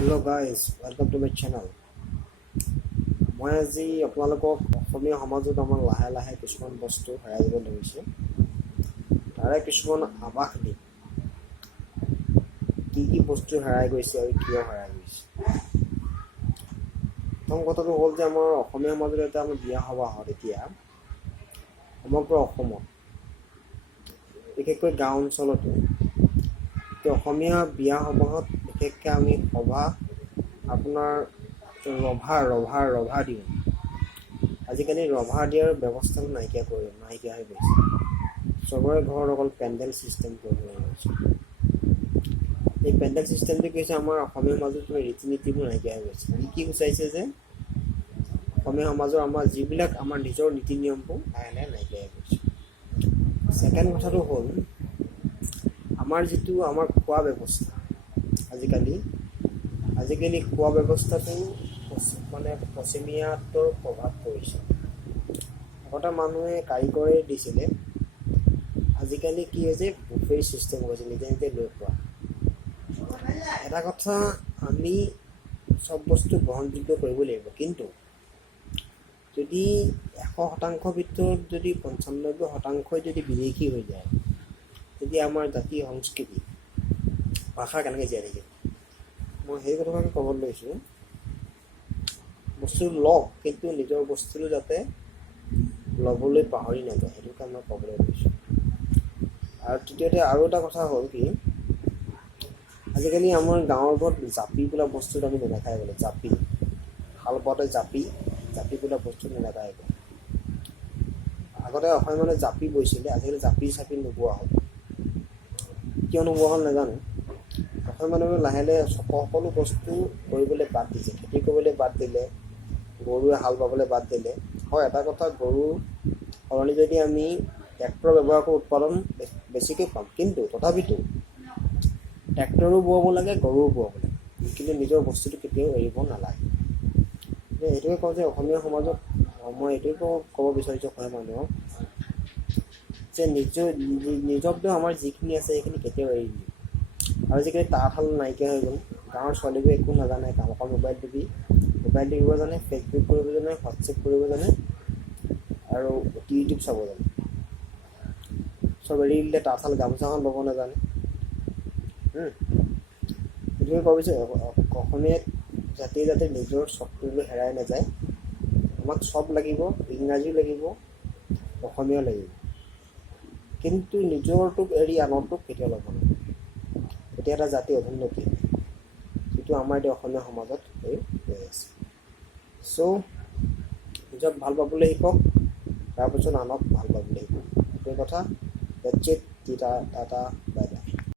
Hello guys, welcome to my channel. মই আজি আপোনালোকক অসমীয়া সমাজত আমাৰ লাহে লাহে কিছুমান বস্তু হেৰাই যাব ধৰিছে তাৰে কিছুমান আভাস দিম কি বস্তু হেৰাই গৈছে আৰু কিয় হেৰাই গৈছে। প্ৰথম কথাটো হ'ল যে আমাৰ অসমীয়া সমাজত এটা আমাৰ বিয়া সবাহ হয় এতিয়া সমগ্ৰ অসমত বিশেষকৈ গাঁও অঞ্চলতো অসমীয়া বিয়া সবাহত বিশেষকৈ আমি সভা আপোনাৰ ৰভা দিওঁ। আজিকালি ৰভা দিয়াৰ ব্যৱস্থাটো নাইকিয়া হৈ গৈছে। চবৰে ঘৰত অকল পেণ্ডেল ছিষ্টেম কৰি গৈছে। এই পেণ্ডেল ছিষ্টেমটো কি হৈছে, আমাৰ অসমীয়া সমাজত ৰীতি নীতিবোৰ নাইকিয়া হৈ গৈছে। কি গুচাইছে যে অসমীয়া সমাজৰ আমাৰ যিবিলাক আমাৰ নিজৰ নীতি নিয়মবোৰ লাহে লাহে নাইকিয়া হৈ গৈছে। ছেকেণ্ড কথাটো হ'ল আমাৰ যিটো আমাৰ খোৱা ব্যৱস্থা। আজিকালি খোৱা ব্যৱস্থাটো মানে পশ্চিমীয়াটোৰ প্ৰভাৱ পৰিছে। আগতে মানুহে কাৰিকৰে দিছিলে, আজিকালি কি হৈছে বুফে চিষ্টেম হৈছে, নিজে নিজে লৈ খোৱা। এটা কথা, আমি চব বস্তু গ্ৰহণযোগ্য কৰিব লাগিব, কিন্তু যদি 100% ভিতৰত যদি 95% যদি বিদেশী হৈ যায়, তেতিয়া আমাৰ জাতি সংস্কৃতি ভাষা কেনেকৈ জীয়াই থাকিব। মই সেই কথাকে ক'ব লৈছোঁ, বস্তু লওক কিন্তু নিজৰ বস্তুটো যাতে ল'বলৈ পাহৰি নাযায়, সেইটো কাৰণে মই ক'বলৈ লৈছোঁ। আৰু তৃতীয়তে আৰু এটা কথা হ'ল কি, আজিকালি আমাৰ গাঁৱৰ ঘৰত জাপি বোলা বস্তুটো আমি নেদেখাই গ'লো। জাপি শাল পাতে জাপি বোলা বস্তু নেদেখাই গ'ল। আগতে অসমীয়া মানুহে জাপি বৈছিলে, আজিকালি জাপি চাপি নোবোৱা হ'ল। কিয় নোবোৱা হ'ল নাজানো। অসমীয়া মানুহে লাহে লাহে সকলো বস্তু কৰিবলৈ বাদ দিছে। খেতি কৰিবলৈ বাদ দিলে, গৰুৱে হাল বাবলৈ বাদ দিলে। হয়, এটা কথা, গৰুৰ সলনি যদি আমি ট্ৰেক্টৰ ব্যৱহাৰ কৰোঁ উৎপাদন বেছিকৈ পাম, কিন্তু তথাপিতো ট্ৰেক্টৰো বোৱাব লাগে, গৰুও বোৱাব লাগে, কিন্তু নিজৰ বস্তুটো কেতিয়াও এৰিব নালাগে। এইটোৱে কওঁ যে অসমীয়া সমাজত মই এইটোৱে ক'ব বিচাৰিছোঁ অসমীয়া মানুহক যে নিজকতো আমাৰ যিখিনি আছে সেইখিনি কেতিয়াও এৰি নিদিয়ে। আৰু আজিকালি তাঁতশাল নাইকিয়া হৈ গ'ল। গাঁৱৰ ছোৱালীবোৰে একো নাজানে, অকল মোবাইল টিপিব জানে, ফেচবুক কৰিব জানে, হোৱাটছএপ কৰিব জানে আৰু ইউটিউব চাব জানে। চব এৰি দিলে, তাঁতশাল গামোচাখন ল'ব নাজানে। সেইটোৱে ক'ব বিচাৰোঁ, অসমীয়া জাতিয়ে যাতে নিজৰ স্বত্ববোৰ হেৰাই নাযায়। আমাক চব লাগিব, ইংৰাজীও লাগিব, অসমীয়াও লাগিব, কিন্তু নিজৰটোক এৰি আনৰটোক কেতিয়াও ল'ব নালাগে। এতিয়া এটা জাতি অভ্যুন্নতি, যিটো আমাৰ এতিয়া অসমীয়া সমাজত হৈ আছে। চ' নিজক ভাল পাবলৈ শিকক, তাৰপিছত আনক ভাল পাবলৈ শিকক। এইটোৱে কথা। Tata, bye bye.